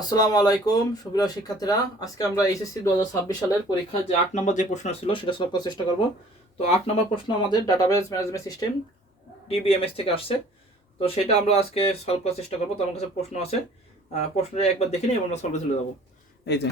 আসসালামু আলাইকুম সুপ্রিয় শিক্ষার্থীরা, আজকে আমরা এইচএসসি 2026 সালের পরীক্ষায় যে 8 নম্বর যে প্রশ্ন ছিল সেটা সলভ করার চেষ্টা করব। তো 8 নম্বর প্রশ্ন আমাদের ডাটাবেস ম্যানেজমেন্ট সিস্টেম ডিবিএমএস থেকে আসছে। তো সেটা আমরা আজকে সলভ করার চেষ্টা করব। তো আমার কাছে প্রশ্ন আছে, প্রশ্নটা একবার দেখে নিই এবং আমরা সলভে চলে যাব। এই যে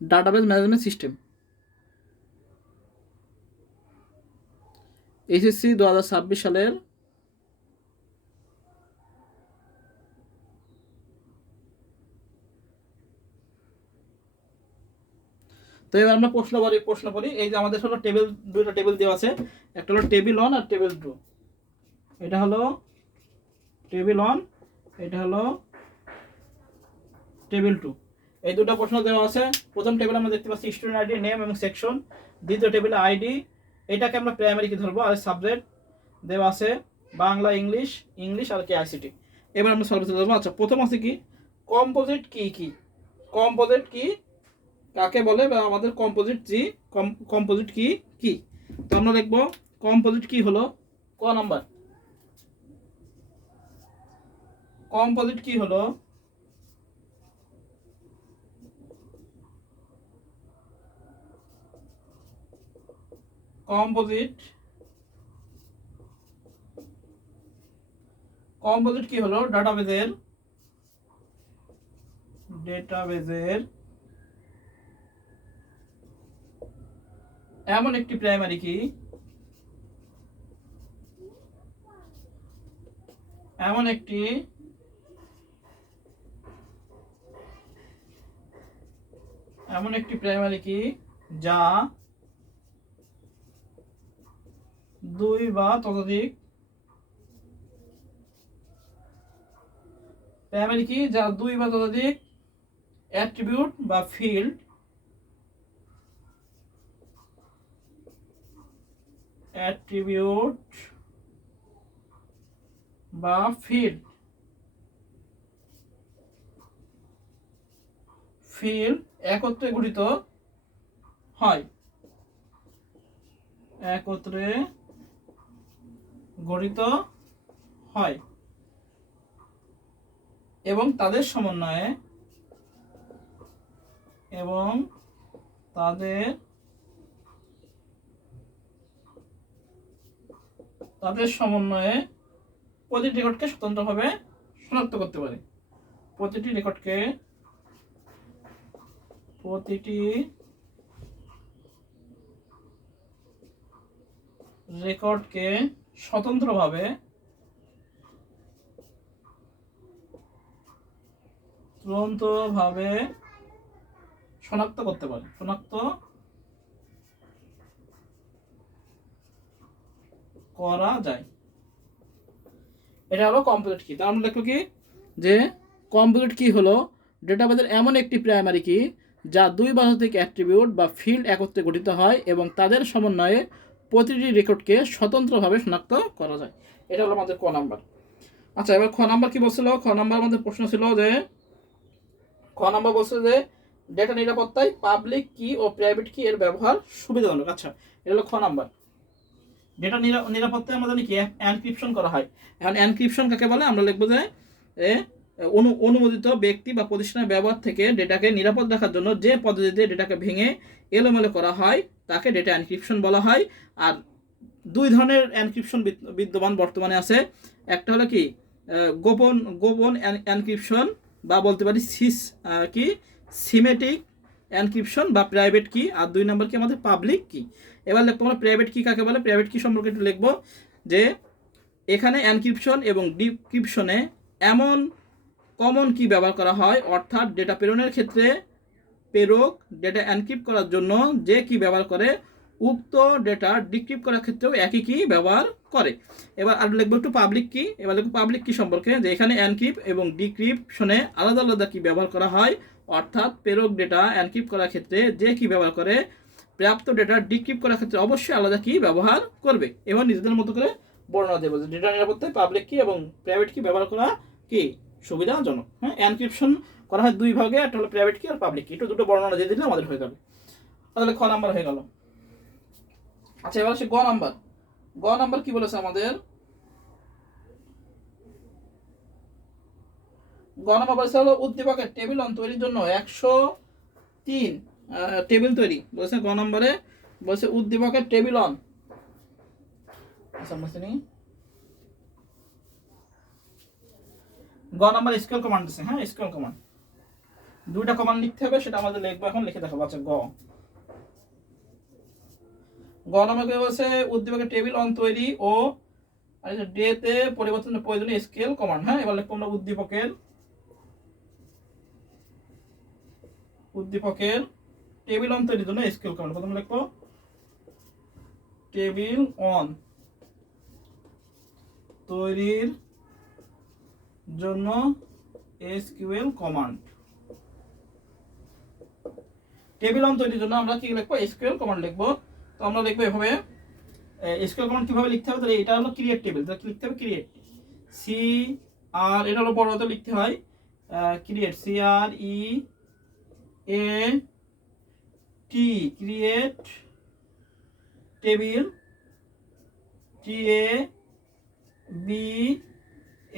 ডাটাবেস ম্যানেজমেন্ট সিস্টেম এইচএসসি 2026 সালের তো এবার আমরা প্রশ্ন করি। এই যে আমাদের হলো টেবিল, দুইটা টেবিল দেওয়া আছে, একটা হলো টেবিল 1 আর টেবিল 2। এটা হলো টেবিল 1, এটা হলো টেবিল 2। এই দুটো প্রশ্ন দেওয়া আছে। প্রথম টেবিলে আমরা দেখতে পাচ্ছি স্টুডেন্ট আইডি, নেম এবং সেকশন। দ্বিতীয় টেবিলে আইডি, এটাকে আমরা প্রাইমারি কি ধরবো, আর সাবজেক্ট দেওয়া আছে বাংলা, ইংলিশ, ইংলিশ আর কি আইসিটি। এবার আমরা সলভ করতে যাবো। আচ্ছা, প্রথম আছে কি কম্পোজিট কি কি, কম্পোজিট কি কাকে বলে, বা আমাদের কম্পোজিট জি কম্পোজিট কি কি। তো আমরা দেখবো কম্পোজিট কি হলো ক নাম্বার। কম্পোজিট কি হলো কম্পোজিট কম্পোজিট কি হলো ডেটাবেজের এমন একটি প্রাইমারি কি, এমন একটি প্রাইমারি কি যা দুই বা ততোধিক অ্যাট্রিবিউট বা ফিল্ড একত্রে গঠিত হয়, এবং তাদের সমন্বয়ে প্রতিটি রেকর্ডকে স্বতন্ত্রভাবে শনাক্ত করতে পারে। প্রতিটি রেকর্ডকে স্বতন্ত্রভাবে শনাক্ত করা যায়। এটা হলো কম্পোজিট কি। তার আমরা দেখো কি যে কম্পোজিট কি হলো ডেটাবেজের এমন একটি প্রাইমারি কি যা দুই বাহুতিক অ্যাট্রিবিউট বা ফিল্ড একত্রে গঠিত হয় এবং তাদের সমন্বয়ে প্রতিটি রেকর্ডকে স্বতন্ত্রভাবে শনাক্ত করা যায়। এটা হলো আমাদের ক নাম্বার। আচ্ছা, এবার খ নাম্বার কি বলছিল, খ নাম্বার আমাদের প্রশ্ন ছিল যে ডেটা নিরাপত্তায় পাবলিক কি ও প্রাইভেট কি এর ব্যবহার সুবিধাজনক। আচ্ছা, এটা হলো খ নাম্বার। ডেটা নিরাপত্তায় আমরা জানি কি এনক্রিপশন করা হয়। এখন এনক্রিপশন কাকে বলে, আমরা লিখবো যে অনুমোদিত ব্যক্তি বা প্রতিষ্ঠানের ব্যবহার থেকে ডেটাকে নিরাপদ রাখার জন্য যে পদ্ধতিতে ডেটাকে ভেঙে এলোমেলো করা হয় তাকে ডেটা এনক্রিপশন বলা হয়। আর দুই ধরনের এনক্রিপশন বিদ্যমান বর্তমানে আছে। একটা হলো কি গোপন এনক্রিপশন, বা বলতে পারি সিমেটিক এনক্রিপশন বা প্রাইভেট কি। আর দুই নম্বর কি আমাদের পাবলিক কি। এবার লিখবো আমরা প্রাইভেট কি কাকে বলে। প্রাইভেট কি সম্পর্কে একটু লিখবো যে এখানে এনক্রিপশন এবং ডিক্রিপশনে এমন কমন কি ব্যবহার করা হয়, অর্থাৎ ডেটা প্রেরণের ক্ষেত্রে প্রেরক ডেটা এনক্রিপ্ট করার জন্য যে কি ব্যবহার করে উক্ত ডেটা ডিক্রিপ্ট করার ক্ষেত্রেও একই কি ব্যবহার করে। এবার আর লিখবো একটু পাবলিক কি। এবার লিখবো পাবলিক কি সম্পর্কে যে এখানে এনক্রিপ্ট এবং ডিক্রিপশনে আলাদা আলাদা কি ব্যবহার করা হয়, অর্থাৎ প্রেরক ডেটা এনক্রিপ্ট করার ক্ষেত্রে যে কি ব্যবহার করে প্রাপ্ত ডেটা ডিক্রিপ্ট করার ক্ষেত্রে অবশ্যই আলাদা কি ব্যবহার করবে। এবার নিজেদের মতো করে বর্ণনা দেবো যে ডেটা নিরাপত্তায় পাবলিক কি এবং প্রাইভেট কি ব্যবহার করা কি সুবিধাজনক। হ্যাঁ, এনক্রিপশন করা হয় দুই ভাগে, একটা হলো প্রাইভেট কি আর পাবলিক কি। একটু দুটো বর্ণনা দিয়ে দিলে আমাদের হয়ে যাবে। তাহলে খ নাম্বার হয়ে গেল। আচ্ছা, এবার আসে গ নাম্বার। কি বলেছে আমাদের, গ নম্বর বলছে হলো উদ্দীপকের টেবিল অন তৈরির জন্য 103 টেবিল তৈরি বলছে। গ নম্বরে বলছে উদ্দীপকের টেবিল অন, আচ্ছা বুঝতে নি। গ নম্বর স্কেল কমান্ড আছে, হ্যাঁ স্কেল কমান্ড, দুইটা কমান্ড লিখতে হবে, সেটা আমাদের লিখবো এখন, লিখে দেখাবো। আচ্ছা গ নম্বরে বলছে উদ্দীপকের টেবিল অন তৈরি ও ডে তে পরিবর্তনের প্রয়োজনীয় স্কেল কমান্ড। হ্যাঁ, এবার লিখবো আমরা উদ্দীপকের টেবিল অন তৈরির জন্য স্কেল কমান্ড। প্রথমে লিখবো টেবিল অন তৈরির জন্য এসকিউএল কমান্ড। টেবিল অন তৈরির জন্য আমরা কি লিখবো? এসকিউএল কমান্ড লিখবো। তো আমরা লিখবো এভাবে, এসকিউএল কমান্ড কিভাবে লিখতে হবে? তাহলে এটা হলো ক্রিয়েট টেবিল, তাহলে কি লিখতে হবে? ক্রিয়েট সি আর, এটা হলো বড় হাতে লিখতে হয়, create C R E A T, create table T A B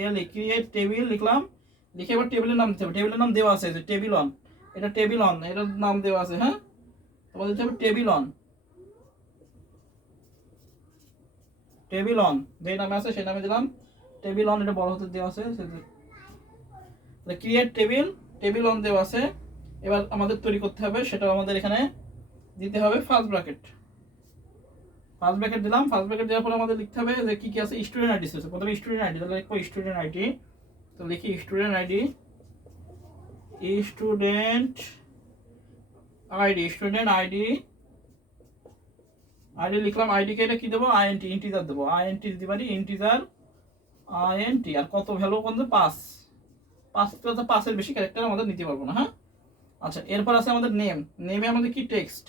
L A, create table লিখলাম। লিখে এবার টেবিলের নাম দিতে হবে, টেবিলের নাম দেওয়া আছে যে টেবিল অন, এটা টেবিল অন, এটার নাম দেওয়া আছে। হ্যাঁ, তোমাদের দিতে হবে টেবিল অন, টেবিল অন যে নামে আছে সেই নামে দিলাম টেবিল অন, এটা বড় হাতে দেওয়া আছে। ক্রিয়েট টেবিল, টেবিল অন দেওয়া আছে। এবার আমাদের তৈরি করতে হবে, সেটা আমাদের এখানে দিতে হবে ফার্স্ট ব্র্যাকেট, ফার্স্ট ব্র্যাকেট দিলাম। ফার্স্ট ব্র্যাকেট দেওয়ার পরে আমাদের লিখতে হবে যে কি কি আছে, স্টুডেন্ট আইডি আছে। প্রথমে স্টুডেন্ট আইডি, তাহলে লিখবো স্টুডেন্ট আইডি। তো লিখি student ID, student ID, student ID, ID লিখলাম। আইডি কে এটা কি দেবো? আইএনটি, ইন্টিজার দেবো। আইএনটি দিতে পারি, ইন্টিজার আইএনটি। আর কত ভ্যালু বলতে 5, 5 এর বেশি ক্যারেক্টার আমাদের নিতে পারবো না। হ্যাঁ, আচ্ছা এরপর আছে আমাদের নেম। নেমে আমাদের কি টেক্সট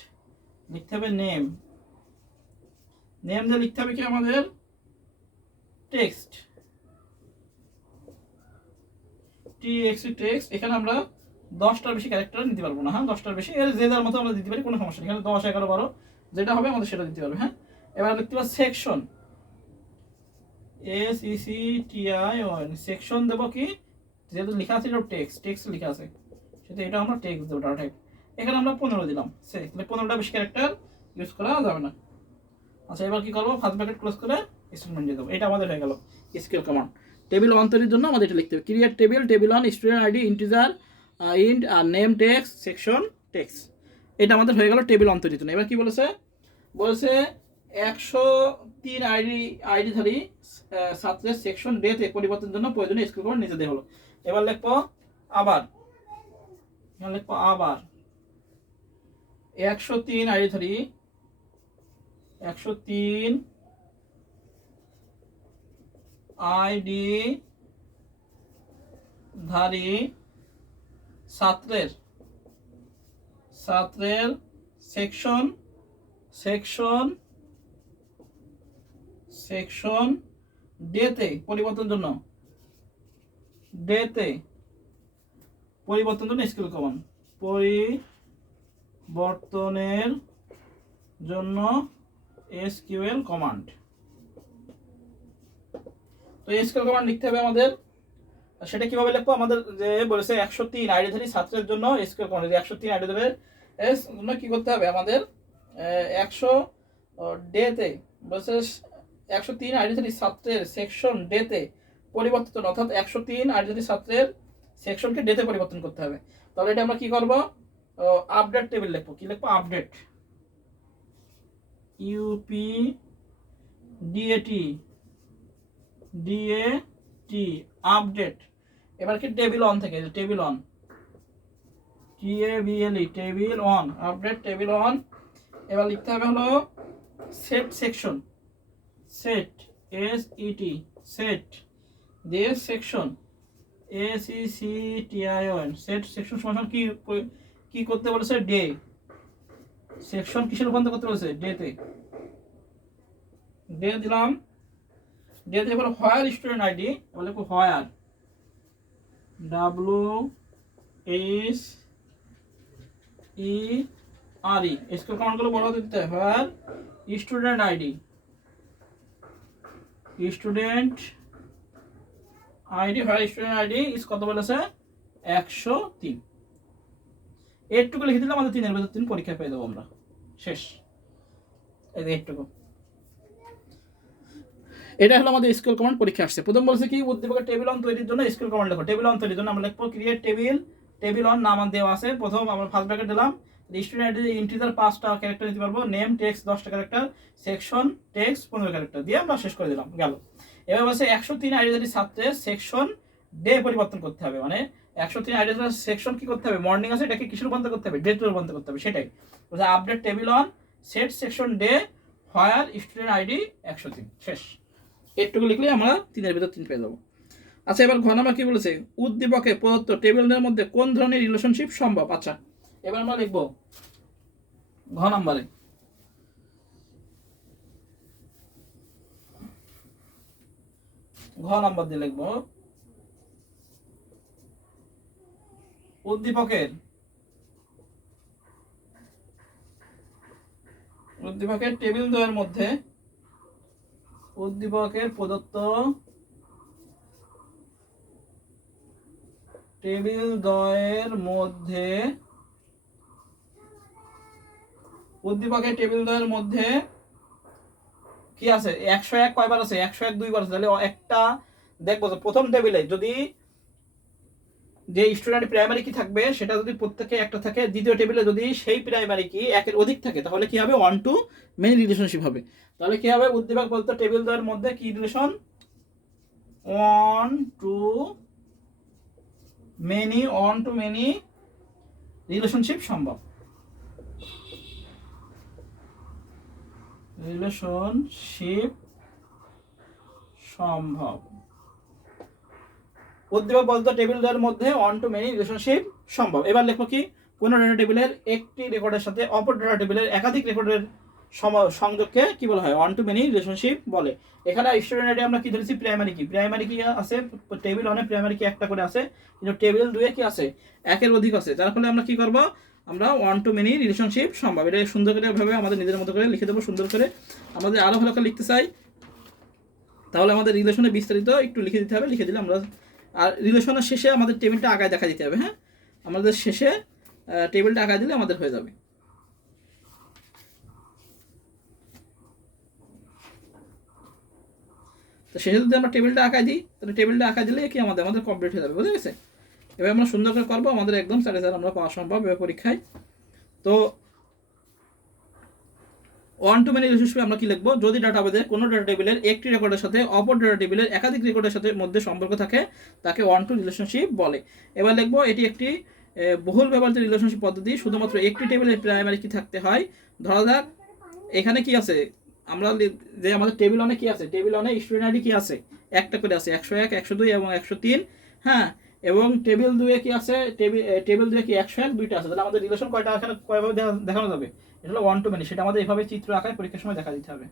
লিখতে হবে, নেম। নেম দিয়ে লিখতে হবে কি আমাদের টেক্সট, টেক্সট। এখানে আমরা 10টার বেশি ক্যারেক্টার নিতে পারবো না। হ্যাঁ, 10টার বেশি, এর যে যার মতো আমরা দিতে পারি, কোনো সমস্যা নেই। এখানে 10, 11, 12 যেটা হবে আমাদের সেটা দিতে পারবে। হ্যাঁ, এবার লিখতে পারবো সেকশন, SECTION, সেকশন দেবো কি, যেহেতু লেখা আছে এটা টেক্সট লেখা আছে, সেটা এটা আমরা টেক্সট দেবো, ডাটা টাইপ। এখানে আমরা 15 দিলাম, সে 15টা বেশি ক্যারেক্টার ইউজ করা যাবে না। আচ্ছা এবার কি করবো? ফার্স্ট ব্র্যাকেট ক্লোজ করে স্টেটমেন্ট দিয়ে দেবো। এটা আমাদের হয়ে গেল স্কেল কমান্ড। টেবিল অন তৈরির জন্য আমাদের এটা লিখতে হবে, create table, table on, student ID, integer int, আর নেম টেক্সট, সেকশন টেক্সট। এটা আমাদের হয়ে গেল টেবিল অন তৈরির জন্য। এবার কি বলেছে? বলেছে 103 আইডিধারী ছাত্রের সেকশন ডেতে পরিবর্তনের জন্য প্রয়োজনীয় স্কেল কমান্ড নিচে দেওয়া হলো। এবার লিখবো আবার, এখানে লিখবো আবার 103 আইডিধারী, 103 আইডি ধারী ছাত্রের সেকশন ডেতে পরিবর্তনের জন্য স্কেল কমান্ড, পরিবর্তনের জন্য এসকিউএল কমান্ড। তো স্কেল কমান্ড লিখতে হবে আমাদের, সেটা কিভাবে লিখবো? আমাদের যে বলেছে 103 আইডিধারী ছাত্রের জন্য স্কেল কমান্ড, 103 আইডিধারীর জন্য কি করতে হবে আমাদের? 100 ডেতে বলছে 103 আইডিধারী ছাত্রের সেকশন ডেতে পরিবর্তন, অর্থাৎ 103 আইডিধারী ছাত্রের সেকশনকে ডেতে পরিবর্তন করতে হবে। তাহলে এটা আমরা কি করব? আপডেট টেবিল লিখবো। কি লিখবো? Update, UPDAT, update. এবার কি টেবিল অন থেকে, table on, TABLE, table on, update table on. এবার লিখতে হবে হলো set section, set SET, set দিয়ে সেকশন SECTION, সেট সেকশন সমান কি করতে বলেছে? ডে। সেকশন কিসে রূপান্তর করতে বলেছে? ডেতে। ডে দিলাম, ডে দিয়ে বলো হোয়ার স্টুডেন্ট আইডি, বলে হোয়ার, WSERE, স্কেল কমান্ডগুলো বড় হতে দিতে হয়। Where student ID, where student ID is কত বলেছে? 103। এইটুকু লিখে দিলে আমাদের 3 এর ভেতর 3 পরীক্ষা পেয়ে দেবো আমরা। শেষ। এই যে এইটুকু, এটা হলো আমাদের এসকিউএল কমান্ড পরীক্ষা আসছে। প্রথম বলছে কি উদ্দীপকের টেবিল অন তৈরির জন্য এসকিউএল কমান্ড লেখো। টেবিল অন তৈরির জন্য আমরা লিখবো ক্রিয়েট টেবিল অন নাম দেওয়া আছে। প্রথম আমরা ফার্স্ট ব্র্যাকেট দিলাম, স্টুডেন্ট ইন্টিজার 5টা ক্যারেক্টার দিতে পারবো, নেম টেক্সট 10টা ক্যারেক্টার, সেকশন টেক্সট 15 ক্যারেক্টার দিয়ে আমরা শেষ করে দিলাম, গেল। এবার বলছে 103 আইডেন্টি ছাত্রের সেকশন ডে পরিবর্তন করতে হবে, মানে 103 আইডেন্টি সেকশন কি করতে হবে, মর্নিং আছে এটাকে কিসের রূপান্তর করতে হবে, ডেট রূপান্তর করতে হবে, সেটাই বলছে update table on set section day where student ID 103। শেষ। একটুকু লিখলে আমরা 3 এর ভিতর 3 পেয়ে যাবো। আচ্ছা, এবার ঘ নাম্বার কি বলেছে, উদ্দীপকে প্রদত্ত টেবিলের মধ্যে কোন ধরনের রিলেশনশিপ সম্ভব। আচ্ছা, এবার আমরা লিখবো ঘ নাম্বারে, ঘ নাম্বার দিয়ে লিখবো উদ্দীপকের টেবিল দ্বয়ের মধ্যে, উদ্দীপকের প্রদত্ত টেবিল দ্বয়ের মধ্যে, উদ্দীপকের টেবিল দ্বয়ের মধ্যে কি আছে, 101 কয়বার আছে, 101 দুইবার আছে। তাহলে একটা দেখবো প্রথম টেবিলে যদি যে স্টুডেন্ট প্রাইমারি কি থাকবে সেটা যদি প্রত্যেকে একটা থাকে, দ্বিতীয় টেবিলে যদি সেই প্রাইমারি কি একের অধিক থাকে তাহলে কি হবে, 1 to many রিলেশনশিপ হবে। তাহলে কি হবে, উদ্দীপক বলতে টেবিল দ্বয়ের মধ্যে কি রিলেশন, 1 to many রিলেশনশিপ সম্ভব, রিলেশনশিপ সম্ভব। উদ্দীপক বলতে টেবিল দ্বয়ের মধ্যে 1 to many রিলেশনশিপ সম্ভব। এবার লিখবো কি, কোন ডাটা টেবিলের একটি রেকর্ডের সাথে অপর ডাটা টেবিলের একাধিক রেকর্ডের সংযোগকে কি বলা হয়, 1 to many রিলেশনশিপ বলে। এখানে স্টুডেন্ট আইডি আমরা কি ধরেছি, প্রাইমারি কি আছে, টেবিল অনে প্রাইমারি কি একটা করে আছে, কিন্তু টেবিল 2 এ কি আছে, একের অধিক আছে। যার ফলে আমরা কি করব, আমরা 1 to many রিলেশনশিপ সম্ভব, এটা সুন্দর করে ভাবে আমাদের নিজের মতো করে লিখে দেবো সুন্দর করে। আমাদের আরো ভালো করে লিখতে চাই তাহলে আমাদের রিলেশনে বিস্তারিত একটু লিখে দিতে হবে, লিখে দিলে আমরা, আর রিলেশনের শেষে আমাদের টেবিলটা আগায় দেখা দিতে হবে। হ্যাঁ, আমাদের শেষে টেবিলটা আগায় দিলে আমাদের হয়ে যাবে। তো শেষে যদি আমরা টেবিলটা আঁকাই দিই তাহলে টেবিলটা আঁকাই দিলে কি আমাদের কমপ্লিট হয়ে যাবে, বুঝে গেছে। এবার আমরা সুন্দর করে করবো, আমাদের একদম 4.5 আমরা পাওয়া সম্ভব এবার পরীক্ষায়। তো 1 to many রিলেশনশিপ আমরা কি লিখবো, যদি ডাটাবেজে কোনো ডাটা টেবিলের একটি রেকর্ডের সাথে অপর ডাটা টেবিলের একাধিক রেকর্ডের সাথে মধ্যে সম্পর্ক থাকে তাকে 1 to রিলেশনশিপ বলে। এবার লিখবো এটি একটি বহুল ব্যবহৃত রিলেশনশিপ পদ্ধতি, শুধুমাত্র একটি টেবিলের প্রাইমারি কি থাকতে হয়। ধরা যাক এখানে কি আছে, আমরা যে আমাদের টেবিল অনে কি আছে, টেবিল অনে স্টুডেন্ট আইডি কি আছে, একটা করে আছে, 101 102 এবং 103। হ্যাঁ, এবং টেবিল 2 এ কি আছে, টেবিল 2 এ কি 101 দুইটা আছে। তাহলে আমাদের রিলেশন কয়টা এখানে কয়ভাবে দেখানো যাবে, এটা হলো 1 to many, সেটা আমাদের এভাবে চিত্র আকারে পরীক্ষার সময় দেখা দিতে হবে।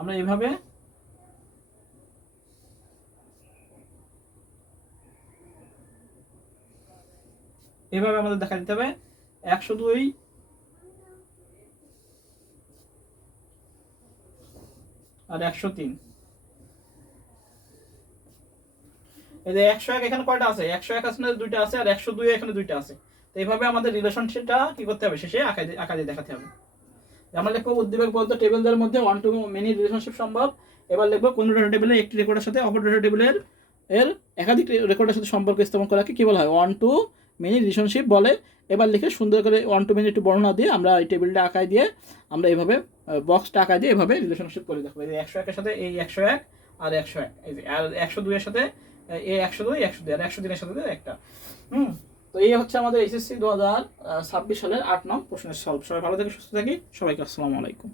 আমরা এইভাবে আমাদের দেখা দিতে হবে 102 আর 103। এই যে 101 এখানে কয়টা আছে, 101 আছে না, দুইটা আছে, আর 102 এখানে দুইটা আছে। তো এইভাবে আমাদের রিলেশনশিপটা কি করতে হবে, শেষে আঁকায় দেখাতে হবে। আমরা লিখবো উদ্দীপক বলতে টেবিলদের মধ্যে 1 to many রিলেশনশিপ সম্ভব। এবার লিখবো কোন ডাটা টেবিলের একটি রেকর্ডের সাথে অপর ডাটা টেবিলের একাধিক রেকর্ডের সাথে সম্পর্ক স্থাপন করাকে কি বলা হয়, 1 to many রিলেশনশিপ বলে। এবার লিখে সুন্দর করে 1 to many একটু বর্ণনা দিয়ে আমরা এই টেবিলটা আঁকায় দিয়ে আমরা এইভাবে বক্সটা আঁকায় দিয়ে এভাবে রিলেশনশিপ করে দেখবো। এই 101 এর সাথে এই 101 আর 101, এই যে আর 102 এর সাথে এই 102 আর 103 এর সাথে একটা। তো এই হচ্ছে আমাদের এইচএসসি 2026 সালের 8 নং প্রশ্নের সলভ। সবাই ভালো থেকে সুস্থ থাকি, সবাইকে আসসালামু আলাইকুম।